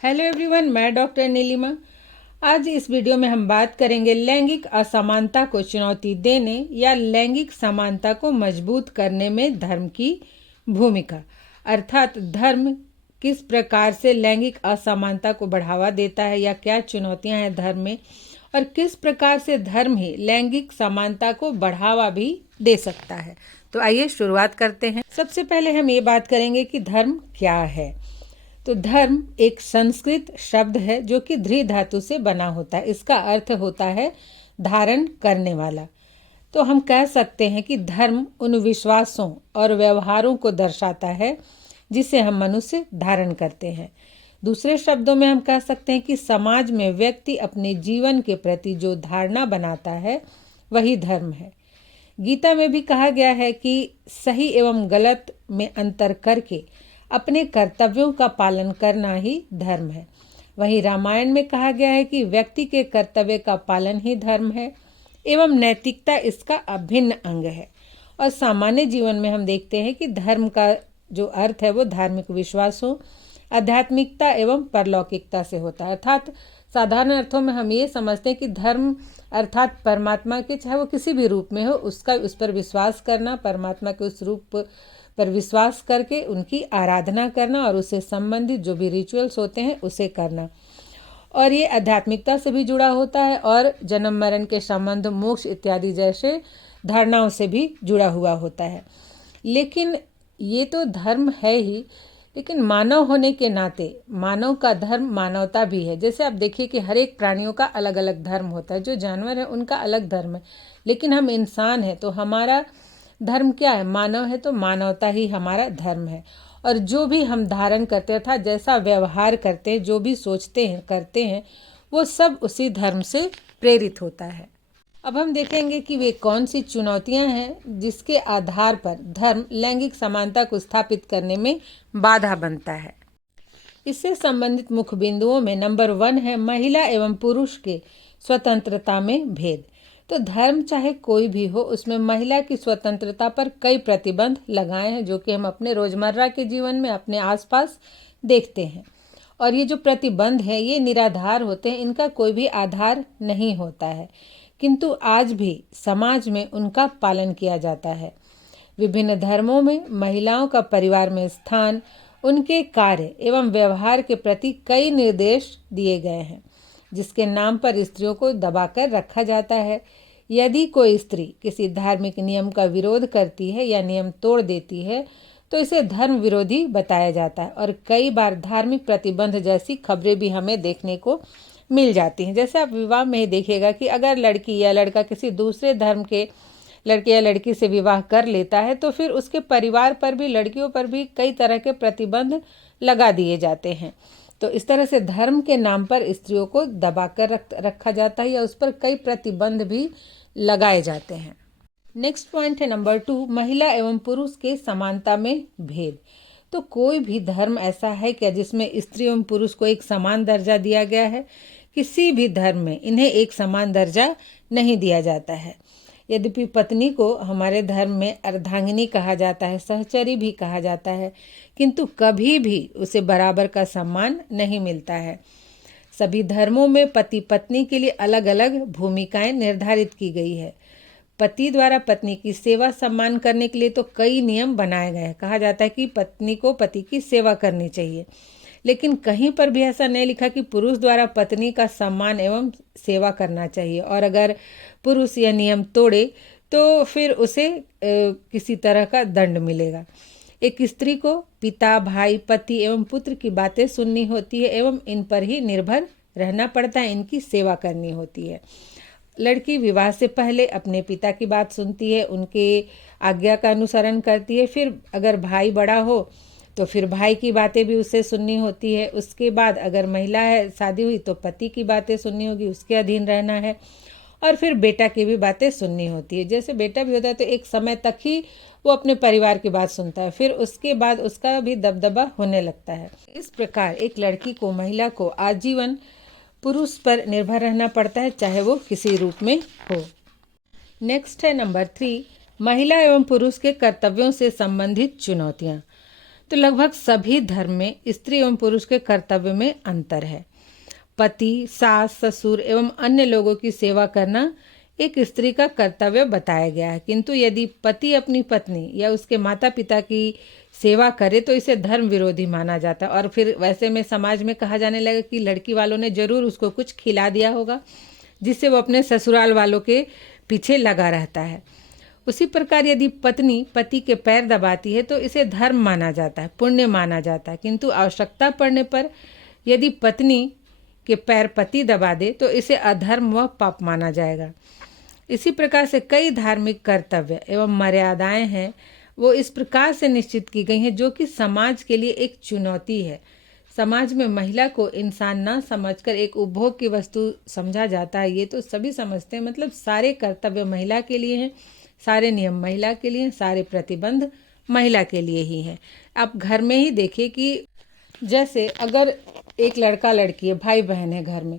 Hello everyone, मैं doctor Nilima. आज इस वीडियो में हम बात करेंगे लैंगिक असमानता को चुनौती देने या लैंगिक समानता को मजबूत करने में धर्म की भूमिका। अर्थात धर्म किस प्रकार से लैंगिक असमानता को बढ़ावा देता है या क्या चुनौतियां हैं धर्म में, और किस प्रकार से धर्म ही लैंगिक समानता को बढ़ावा भी दे सकता है। तो आइए शुरुआत करते हैं। सबसे पहले हम ये बात करेंगे कि धर्म क्या है। तो धर्म एक संस्कृत शब्द है जो कि ध्री धातु से बना होता है। इसका अर्थ होता है धारण करने वाला। तो हम कह सकते हैं कि धर्म उन विश्वासों और व्यवहारों को दर्शाता है जिसे हम मनुष्य धारण करते हैं। दूसरे शब्दों में हम कह सकते हैं कि समाज में व्यक्ति अपने जीवन के प्रति जो धारणा बनाता है वही धर्म है। गीता में भी कहा गया है कि सही एवं गलत में अंतर करके अपने कर्तव्यों का पालन करना ही धर्म है। वहीं रामायण में कहा गया है कि व्यक्ति के कर्तव्य का पालन ही धर्म है एवं नैतिकता इसका अभिन्न अंग है। और सामान्य जीवन में हम देखते हैं कि धर्म का जो अर्थ है वो धार्मिक विश्वासों, आध्यात्मिकता एवं परलौकिकता से होता है। अर्थात साधारण अर्थों में हम ये समझते हैं कि धर्म अर्थात परमात्मा के, चाहे वो किसी भी रूप में हो, उस पर विश्वास करना, परमात्मा के उस रूप पर विश्वास करके उनकी आराधना करना और उससे संबंधित जो भी रिचुअल्स होते हैं उसे करना। और ये आध्यात्मिकता से भी जुड़ा होता है और जन्म मरण के संबंध, मोक्ष इत्यादि जैसे धारणाओं से भी जुड़ा हुआ होता है। लेकिन ये तो धर्म है ही, लेकिन मानव होने के नाते मानव का धर्म मानवता भी है। जैसे आप देखिए कि हर एक प्राणियों का अलग अलग धर्म होता है। जो जानवर है उनका अलग धर्म है, लेकिन हम इंसान हैं तो हमारा धर्म क्या है? मानव है तो मानवता ही हमारा धर्म है। और जो भी हम धारण करते हैं, अर्थात जैसा व्यवहार करते हैं, जो भी सोचते हैं, करते हैं, वो सब उसी धर्म से प्रेरित होता है। अब हम देखेंगे कि वे कौन सी चुनौतियां हैं जिसके आधार पर धर्म लैंगिक समानता को स्थापित करने में बाधा बनता है। इससे संबंधित मुख्य बिंदुओं में नंबर 1 है महिला एवं पुरुष के स्वतंत्रता में भेद। तो धर्म चाहे कोई भी हो, उसमें महिला की स्वतंत्रता पर कई प्रतिबंध लगाए हैं जो कि हम अपने रोजमर्रा के जीवन में अपने आसपास देखते हैं। और ये जो प्रतिबंध है ये निराधार होते हैं, इनका कोई भी आधार नहीं होता है, किंतु आज भी समाज में उनका पालन किया जाता है। विभिन्न धर्मों में महिलाओं का परिवार में स्थान, उनके कार्य एवं व्यवहार के प्रति कई निर्देश दिए गए हैं जिसके नाम पर स्त्रियों को दबाकर रखा जाता है। यदि कोई स्त्री किसी धार्मिक नियम का विरोध करती है या नियम तोड़ देती है तो इसे धर्म विरोधी बताया जाता है। और कई बार धार्मिक प्रतिबंध जैसी खबरें भी हमें देखने को मिल जाती हैं। जैसे आप विवाह में ही देखिएगा कि अगर लड़की या लड़का किसी दूसरे धर्म के लड़के या लड़की से विवाह कर लेता है तो फिर उसके परिवार पर भी, लड़कियों पर भी कई तरह के प्रतिबंध लगा दिए जाते हैं। तो इस तरह से धर्म के नाम पर स्त्रियों को दबाकर रखा जाता है या उस पर कई प्रतिबंध भी लगाए जाते हैं। नेक्स्ट पॉइंट है नंबर 2, महिला एवं पुरुष के समानता में भेद। तो कोई भी धर्म ऐसा है क्या जिसमें स्त्री एवं पुरुष को एक समान दर्जा दिया गया है? किसी भी धर्म में इन्हें एक समान दर्जा नहीं दिया जाता है। यद्यपि पत्नी को हमारे धर्म में अर्धांगिनी कहा जाता है, सहचरी भी कहा जाता है, किंतु कभी भी उसे बराबर का सम्मान नहीं मिलता है। सभी धर्मों में पति पत्नी के लिए अलग अलग भूमिकाएं निर्धारित की गई है। पति द्वारा पत्नी की सेवा सम्मान करने के लिए तो कई नियम बनाए गए हैं। कहा जाता है कि पत्नी को पति की सेवा करनी चाहिए, लेकिन कहीं पर भी ऐसा नहीं लिखा कि पुरुष द्वारा पत्नी का सम्मान एवं सेवा करना चाहिए। और अगर पुरुष यह नियम तोड़े तो फिर उसे किसी तरह का दंड मिलेगा। एक स्त्री को पिता, भाई, पति एवं पुत्र की बातें सुननी होती है एवं इन पर ही निर्भर रहना पड़ता है, इनकी सेवा करनी होती है। लड़की विवाह से पहले अपने पिता की बात सुनती है, उनके आज्ञा का अनुसरण करती है। फिर अगर भाई बड़ा हो तो फिर भाई की बातें भी उसे सुननी होती है। उसके बाद अगर महिला है, शादी हुई, तो पति की बातें सुननी होगी, उसके अधीन रहना है। और फिर बेटा की भी बातें सुननी होती है। जैसे बेटा भी होता है तो एक समय तक ही वो अपने परिवार की बात सुनता है, फिर उसके बाद उसका भी दबदबा होने लगता है। इस प्रकार एक लड़की को, महिला को आजीवन पुरुष पर निर्भर रहना पड़ता है, चाहे वो किसी रूप में हो। नेक्स्ट है नंबर 3, महिला एवं पुरुष के कर्तव्यों से संबंधित चुनौतियाँ। तो लगभग सभी धर्म में स्त्री एवं पुरुष के कर्तव्य में अंतर है। पति, सास, ससुर एवं अन्य लोगों की सेवा करना एक स्त्री का कर्तव्य बताया गया है, किंतु यदि पति अपनी पत्नी या उसके माता पिता की सेवा करे तो इसे धर्म विरोधी माना जाता है। और फिर वैसे में समाज में कहा जाने लगा कि लड़की वालों ने जरूर उसको कुछ खिला दिया होगा, जिससे वो अपने ससुराल वालों के पीछे लगा रहता है। उसी प्रकार यदि पत्नी पति के पैर दबाती है तो इसे धर्म माना जाता है, पुण्य माना जाता है, किंतु आवश्यकता पड़ने पर यदि पत्नी के पैर पति दबा दे तो इसे अधर्म व पाप माना जाएगा। इसी प्रकार से कई धार्मिक कर्तव्य एवं मर्यादाएं हैं, वो इस प्रकार से निश्चित की गई हैं जो कि समाज के लिए एक चुनौती है। समाज में महिला को इंसान न समझकर एक उपभोग की वस्तु समझा जाता है, ये तो सभी समझते हैं। मतलब सारे कर्तव्य महिला के लिए हैं, सारे नियम महिला के लिए, सारे प्रतिबंध महिला के लिए ही हैं। आप घर में ही देखिए कि जैसे अगर एक लड़का लड़की है, भाई बहन है घर में,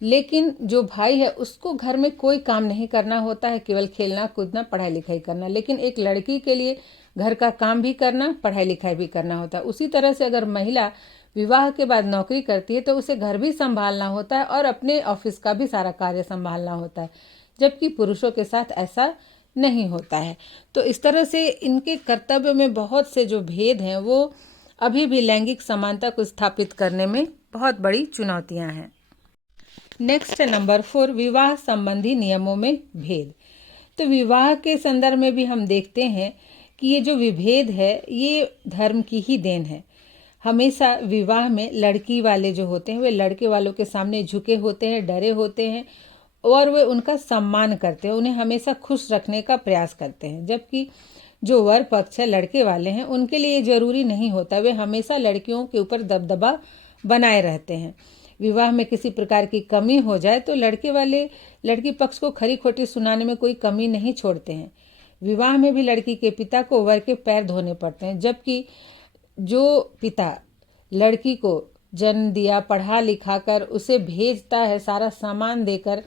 लेकिन जो भाई है उसको घर में कोई काम नहीं करना होता है, केवल खेलना कूदना पढ़ाई लिखाई करना। लेकिन एक लड़की के लिए घर का काम भी करना, पढ़ाई लिखाई भी करना होता है। उसी तरह से अगर महिला विवाह के बाद नौकरी करती है तो उसे घर भी संभालना होता है और अपने ऑफिस का भी सारा कार्य संभालना होता है, जबकि पुरुषों के साथ ऐसा नहीं होता है। तो इस तरह से इनके कर्तव्य में बहुत से जो भेद हैं वो अभी भी लैंगिक समानता को स्थापित करने में बहुत बड़ी चुनौतियां हैं। नेक्स्ट है नंबर 4, विवाह संबंधी नियमों में भेद। तो विवाह के संदर्भ में भी हम देखते हैं कि ये जो विभेद है ये धर्म की ही देन है। हमेशा विवाह में लड़की वाले जो होते हैं वे लड़के वालों के सामने झुके होते हैं, डरे होते हैं और वे उनका सम्मान करते हैं, उन्हें हमेशा खुश रखने का प्रयास करते हैं। जबकि जो वर पक्ष है, लड़के वाले हैं, उनके लिए जरूरी नहीं होता, वे हमेशा लड़कियों के ऊपर दबदबा बनाए रहते हैं। विवाह में किसी प्रकार की कमी हो जाए तो लड़के वाले लड़की पक्ष को खरी खोटी सुनाने में कोई कमी नहीं छोड़ते हैं। विवाह में भी लड़की के पिता को वर के पैर धोने पड़ते हैं, जबकि जो पिता लड़की को जन्म दिया, पढ़ा लिखा कर उसे भेजता है, सारा सामान देकर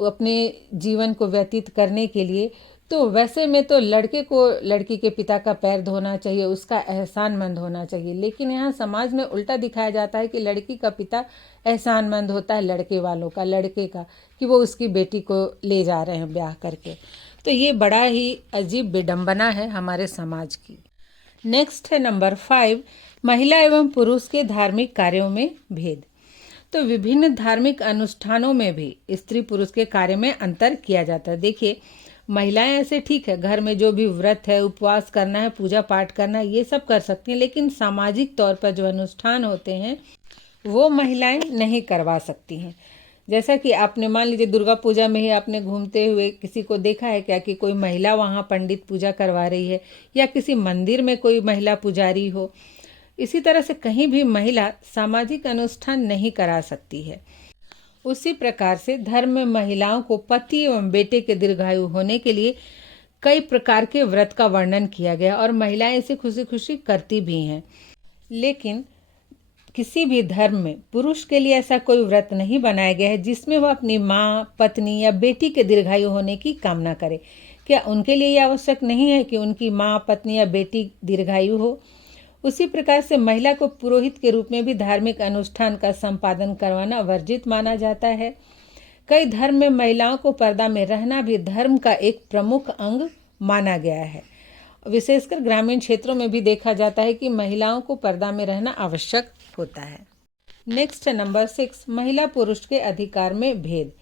अपने जीवन को व्यतीत करने के लिए, तो वैसे में तो लड़के को लड़की के पिता का पैर धोना चाहिए, उसका एहसानमंद होना चाहिए। लेकिन यहाँ समाज में उल्टा दिखाया जाता है कि लड़की का पिता एहसानमंद होता है लड़के वालों का, लड़के का, कि वो उसकी बेटी को ले जा रहे हैं ब्याह करके। तो ये बड़ा ही अजीब विडंबना है हमारे समाज की। नेक्स्ट है नंबर 5, महिला एवं पुरुष के धार्मिक कार्यों में भेद। तो विभिन्न धार्मिक अनुष्ठानों में भी स्त्री पुरुष के कार्य में अंतर किया जाता है। देखिए, महिलाएं ऐसे ठीक है, घर में जो भी व्रत है, उपवास करना है, पूजा पाठ करना है, ये सब कर सकती हैं, लेकिन सामाजिक तौर पर जो अनुष्ठान होते हैं वो महिलाएं नहीं करवा सकती हैं। जैसा कि आपने मान लीजिए दुर्गा पूजा में ही आपने घूमते हुए किसी को देखा है क्या कि कोई महिला वहाँ पंडित पूजा करवा रही है, या किसी मंदिर में कोई महिला पुजारी हो। इसी तरह से कहीं भी महिला सामाजिक अनुष्ठान नहीं करा सकती है। उसी प्रकार से धर्म में महिलाओं को पति एवं बेटे के दीर्घायु होने के लिए कई प्रकार के व्रत का वर्णन किया गया और महिलाएं इसे खुशी खुशी करती भी हैं। लेकिन किसी भी धर्म में पुरुष के लिए ऐसा कोई व्रत नहीं बनाया गया है जिसमें वह अपनी माँ, पत्नी या बेटी के दीर्घायु होने की कामना करे। क्या उनके लिए यह आवश्यक नहीं है कि उनकी माँ, पत्नी या बेटी दीर्घायु हो? उसी प्रकार से महिला को पुरोहित के रूप में भी धार्मिक अनुष्ठान का संपादन करवाना वर्जित माना जाता है। कई धर्म में महिलाओं को पर्दा में रहना भी धर्म का एक प्रमुख अंग माना गया है। विशेषकर ग्रामीण क्षेत्रों में भी देखा जाता है कि महिलाओं को पर्दा में रहना आवश्यक होता है। नेक्स्ट है नंबर 6, महिला पुरुष के अधिकार में भेद।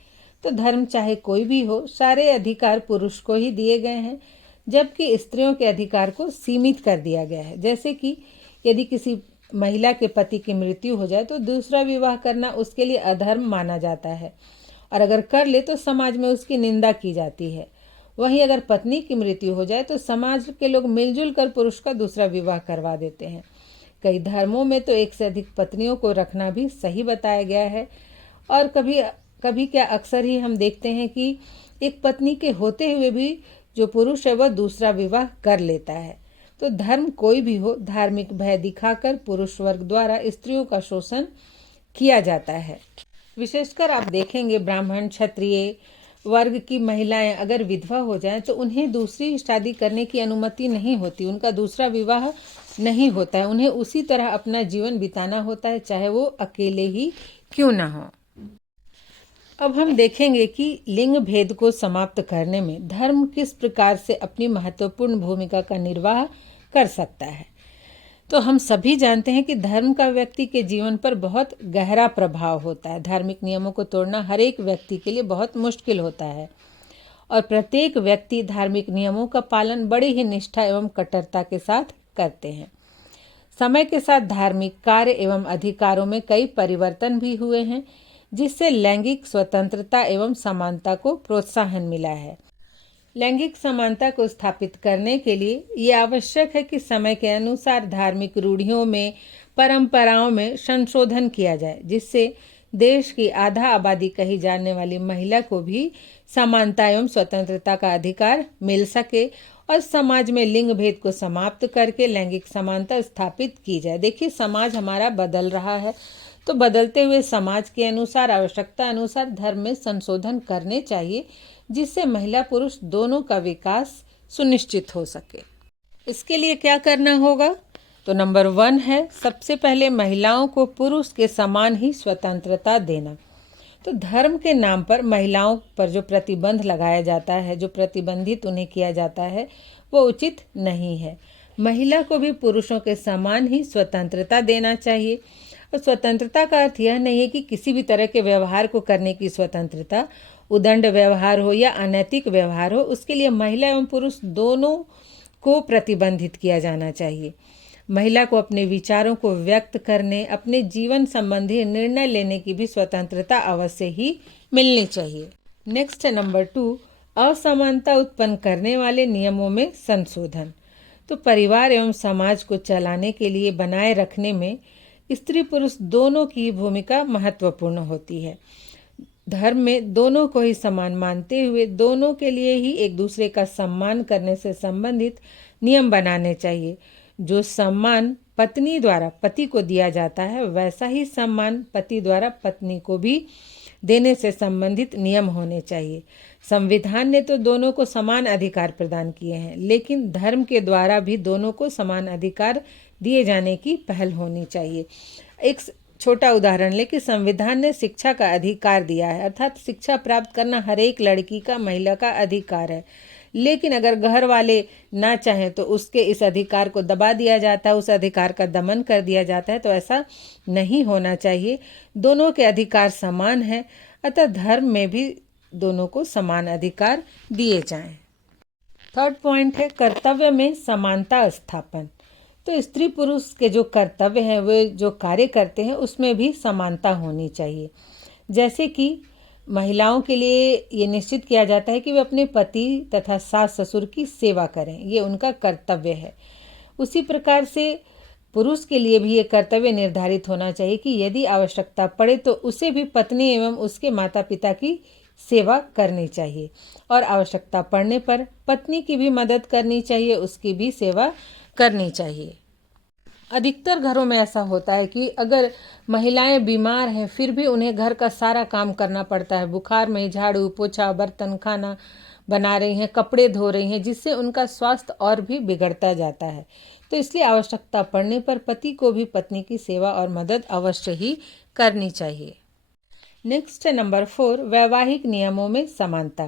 तो धर्म चाहे कोई भी हो, सारे अधिकार पुरुष को ही दिए गए हैं, जबकि स्त्रियों के अधिकार को सीमित कर दिया गया है। जैसे कि यदि किसी महिला के पति की मृत्यु हो जाए तो दूसरा विवाह करना उसके लिए अधर्म माना जाता है, और अगर कर ले तो समाज में उसकी निंदा की जाती है। वहीं अगर पत्नी की मृत्यु हो जाए तो समाज के लोग मिलजुल कर पुरुष का दूसरा विवाह करवा देते हैं। कई धर्मों में तो एक से अधिक पत्नियों को रखना भी सही बताया गया है, और कभी क्या अक्सर ही हम देखते हैं कि एक पत्नी के होते हुए भी जो पुरुष है वह दूसरा विवाह कर लेता है। तो धर्म कोई भी हो, धार्मिक भय दिखाकर पुरुष वर्ग द्वारा स्त्रियों का शोषण किया जाता है। विशेषकर आप देखेंगे ब्राह्मण, क्षत्रिय वर्ग की महिलाएं अगर विधवा हो जाएं तो उन्हें दूसरी शादी करने की अनुमति नहीं होती, उनका दूसरा विवाह नहीं होता है। उन्हें उसी तरह अपना जीवन बिताना होता है, चाहे वो अकेले ही क्यों ना हो। अब हम देखेंगे कि लिंग भेद को समाप्त करने में धर्म किस प्रकार से अपनी महत्वपूर्ण भूमिका का निर्वाह कर सकता है। तो हम सभी जानते हैं कि धर्म का व्यक्ति के जीवन पर बहुत गहरा प्रभाव होता है। धार्मिक नियमों को तोड़ना हर एक व्यक्ति के लिए बहुत मुश्किल होता है और प्रत्येक व्यक्ति धार्मिक नियमों का पालन बड़ी ही निष्ठा एवं कट्टरता के साथ करते हैं। समय के साथ धार्मिक कार्य एवं अधिकारों में कई परिवर्तन भी हुए हैं, जिससे लैंगिक स्वतंत्रता एवं समानता को प्रोत्साहन मिला है। लैंगिक समानता को स्थापित करने के लिए ये आवश्यक है कि समय के अनुसार धार्मिक रूढ़ियों में, परंपराओं में संशोधन किया जाए, जिससे देश की आधा आबादी कही जाने वाली महिला को भी समानता एवं स्वतंत्रता का अधिकार मिल सके और समाज में लिंग भेद को समाप्त करके लैंगिक समानता स्थापित की जाए। देखिए, समाज हमारा बदल रहा है, तो बदलते हुए समाज के अनुसार, आवश्यकता अनुसार धर्म में संशोधन करने चाहिए, जिससे महिला पुरुष दोनों का विकास सुनिश्चित हो सके। इसके लिए क्या करना होगा? तो नंबर 1 है, सबसे पहले महिलाओं को पुरुष के समान ही स्वतंत्रता देना। तो धर्म के नाम पर महिलाओं पर जो प्रतिबंध लगाया जाता है, जो प्रतिबंधित उन्हें किया जाता है, वो उचित नहीं है। महिला को भी पुरुषों के समान ही स्वतंत्रता देना चाहिए। और स्वतंत्रता का अर्थ यह नहीं है कि किसी भी तरह के व्यवहार को करने की स्वतंत्रता, उदंड व्यवहार हो या अनैतिक व्यवहार हो, उसके लिए महिला एवं पुरुष दोनों को प्रतिबंधित किया जाना चाहिए। महिला को अपने विचारों को व्यक्त करने, अपने जीवन संबंधी निर्णय लेने की भी स्वतंत्रता अवश्य ही मिलनी चाहिए। नेक्स्ट है नंबर 2, असमानता उत्पन्न करने वाले नियमों में संशोधन। तो परिवार एवं समाज को चलाने के लिए बनाए रखने में स्त्री पुरुष दोनों की भूमिका महत्वपूर्ण होती है। धर्म में दोनों को ही समान मानते हुए दोनों के लिए ही एक दूसरे का सम्मान करने से संबंधित नियम बनाने चाहिए। जो सम्मान पत्नी द्वारा पति को दिया जाता है, वैसा ही सम्मान पति द्वारा पत्नी को भी देने से संबंधित नियम होने चाहिए। संविधान ने तो दोनों को समान अधिकार प्रदान किए हैं, लेकिन धर्म के द्वारा भी दोनों को समान अधिकार दिए जाने की पहल होनी चाहिए। एक छोटा उदाहरण ले कि संविधान ने शिक्षा का अधिकार दिया है, अर्थात शिक्षा प्राप्त करना हर एक लड़की का, महिला का अधिकार है। लेकिन अगर घर वाले ना चाहें तो उसके इस अधिकार को दबा दिया जाता है, उस अधिकार का दमन कर दिया जाता है। तो ऐसा नहीं होना चाहिए। दोनों के अधिकार समान हैं, अतः धर्म में भी दोनों को समान अधिकार दिए जाएं। 3rd पॉइंट है कर्तव्य में समानता स्थापन। तो स्त्री पुरुष के जो कर्तव्य हैं, वे जो कार्य करते हैं, उसमें भी समानता होनी चाहिए। जैसे कि महिलाओं के लिए ये निश्चित किया जाता है कि वे अपने पति तथा सास ससुर की सेवा करें, ये उनका कर्तव्य है। उसी प्रकार से पुरुष के लिए भी ये कर्तव्य निर्धारित होना चाहिए कि यदि आवश्यकता पड़े तो उसे भी पत्नी एवं उसके माता पिता की सेवा करनी चाहिए और आवश्यकता पड़ने पर पत्नी की भी मदद करनी चाहिए, उसकी भी सेवा करनी चाहिए। अधिकतर घरों में ऐसा होता है कि अगर महिलाएं बीमार हैं फिर भी उन्हें घर का सारा काम करना पड़ता है। बुखार में झाड़ू पोछा, बर्तन, खाना बना रही हैं, कपड़े धो रही हैं, जिससे उनका स्वास्थ्य और भी बिगड़ता जाता है। तो इसलिए आवश्यकता पड़ने पर पति को भी पत्नी की सेवा और मदद अवश्य ही करनी चाहिए। नेक्स्ट है नंबर 4, वैवाहिक नियमों में समानता।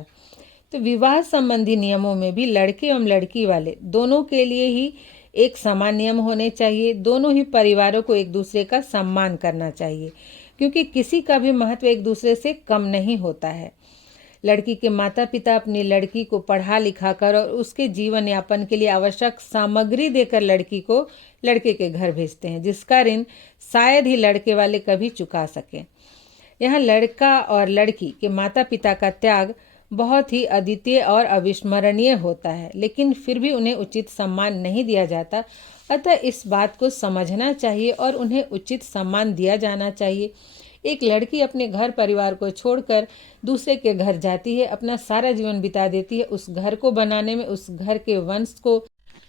तो विवाह संबंधी नियमों में भी लड़के एवं लड़की वाले दोनों के लिए ही एक समान नियम होने चाहिए। दोनों ही परिवारों को एक दूसरे का सम्मान करना चाहिए, क्योंकि किसी का भी महत्व एक दूसरे से कम नहीं होता है। लड़की के माता पिता अपनी लड़की को पढ़ा लिखा कर और उसके जीवन यापन के लिए आवश्यक सामग्री देकर लड़की को लड़के के घर भेजते हैं, जिसका ऋण शायद ही लड़के वाले कभी चुका सकें। यहाँ लड़का और लड़की के माता पिता का त्याग बहुत ही अद्वितीय और अविस्मरणीय होता है, लेकिन फिर भी उन्हें उचित सम्मान नहीं दिया जाता। अतः इस बात को समझना चाहिए और उन्हें उचित सम्मान दिया जाना चाहिए। एक लड़की अपने घर परिवार को छोड़कर दूसरे के घर जाती है, अपना सारा जीवन बिता देती है उस घर को बनाने में, उस घर के वंश को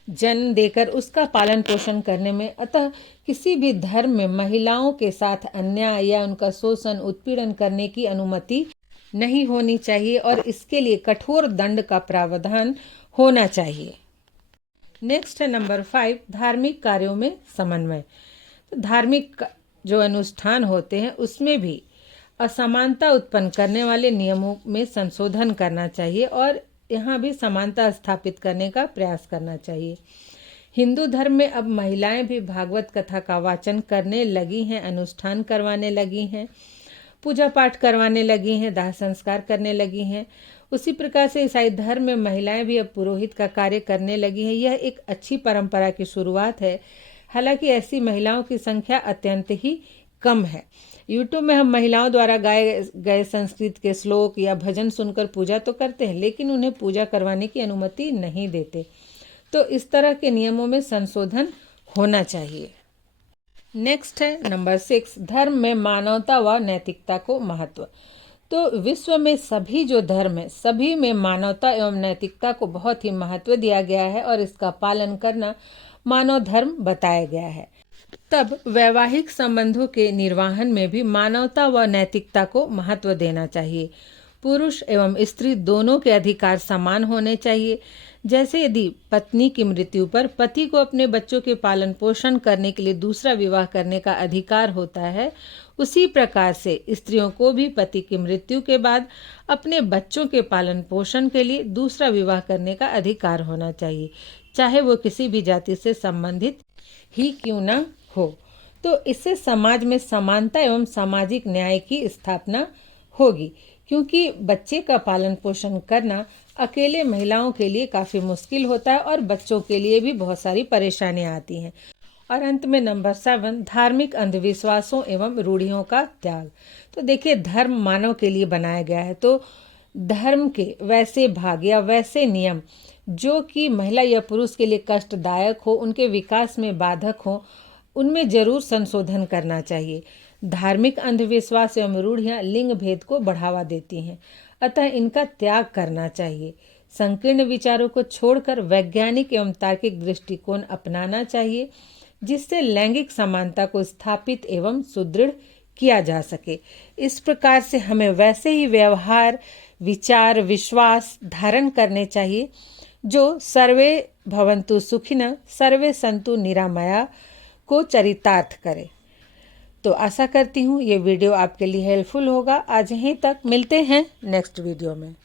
जन्म देकर उसका पालन पोषण करने में। अतः किसी भी धर्म में महिलाओं के साथ अन्याय या उनका शोषण उत्पीड़न करने की अनुमति नहीं होनी चाहिए और इसके लिए कठोर दंड का प्रावधान होना चाहिए। नेक्स्ट है नंबर 5, धार्मिक कार्यों में समन्वय। तो धार्मिक जो अनुष्ठान होते हैं उसमें भी असमानता उत्पन्न करने वाले नियमों में संशोधन करना चाहिए और यहाँ भी समानता स्थापित करने का प्रयास करना चाहिए। हिंदू धर्म में अब महिलाएं भी भागवत कथा का वाचन करने लगी हैं, अनुष्ठान करवाने लगी हैं, पूजा पाठ करवाने लगी हैं, दाह संस्कार करने लगी हैं। उसी प्रकार से ईसाई धर्म में महिलाएं भी अब पुरोहित का कार्य करने लगी हैं। यह एक अच्छी परंपरा की शुरुआत है। हालांकि ऐसी महिलाओं की संख्या अत्यंत ही कम है। यूट्यूब में हम महिलाओं द्वारा गाए गए संस्कृत के श्लोक या भजन सुनकर पूजा तो करते हैं, लेकिन उन्हें पूजा करवाने की अनुमति नहीं देते। तो इस तरह के नियमों में संशोधन होना चाहिए। नेक्स्ट है नंबर 6, धर्म में मानवता व नैतिकता को महत्व। तो विश्व में सभी जो धर्म है सभी में मानवता एवं नैतिकता को बहुत ही महत्व दिया गया है और इसका पालन करना मानव धर्म बताया गया है। तब वैवाहिक संबंधों के निर्वहन में भी मानवता व नैतिकता को महत्व देना चाहिए। पुरुष एवं स्त्री दोनों के अधिकार समान होने चाहिए। जैसे यदि पत्नी की मृत्यु पर पति को अपने बच्चों के पालन पोषण करने के लिए दूसरा विवाह करने का अधिकार होता है, उसी प्रकार से स्त्रियों को भी पति की मृत्यु के बाद अपने बच्चों के पालन पोषण के लिए दूसरा विवाह करने का अधिकार होना चाहिए, चाहे वो किसी भी जाति से संबंधित ही क्यों न हो। तो इससे समाज में समानता एवं सामाजिक न्याय की स्थापना होगी, क्योंकि बच्चे का पालन पोषण करना अकेले महिलाओं के लिए काफ़ी मुश्किल होता है और बच्चों के लिए भी बहुत सारी परेशानियां आती हैं। और अंत में नंबर 7, धार्मिक अंधविश्वासों एवं रूढ़ियों का त्याग। तो देखिए, धर्म मानव के लिए बनाया गया है, तो धर्म के वैसे भाग या वैसे नियम जो कि महिला या पुरुष के लिए कष्टदायक हो, उनके विकास में बाधक हो, उनमें जरूर संशोधन करना चाहिए। धार्मिक अंधविश्वास एवं रूढ़ियां लिंग भेद को बढ़ावा देती हैं, अतः इनका त्याग करना चाहिए। संकीर्ण विचारों को छोड़कर वैज्ञानिक एवं तार्किक दृष्टिकोण अपनाना चाहिए, जिससे लैंगिक समानता को स्थापित एवं सुदृढ़ किया जा सके। इस प्रकार से हमें वैसे ही व्यवहार, विचार, विश्वास धारण करने चाहिए जो सर्वे भवन्तु सुखिनः सर्वे सन्तु निरामया को चरितार्थ करे। तो आशा करती हूँ ये वीडियो आपके लिए हेल्पफुल होगा। आज यहीं तक, मिलते हैं नेक्स्ट वीडियो में।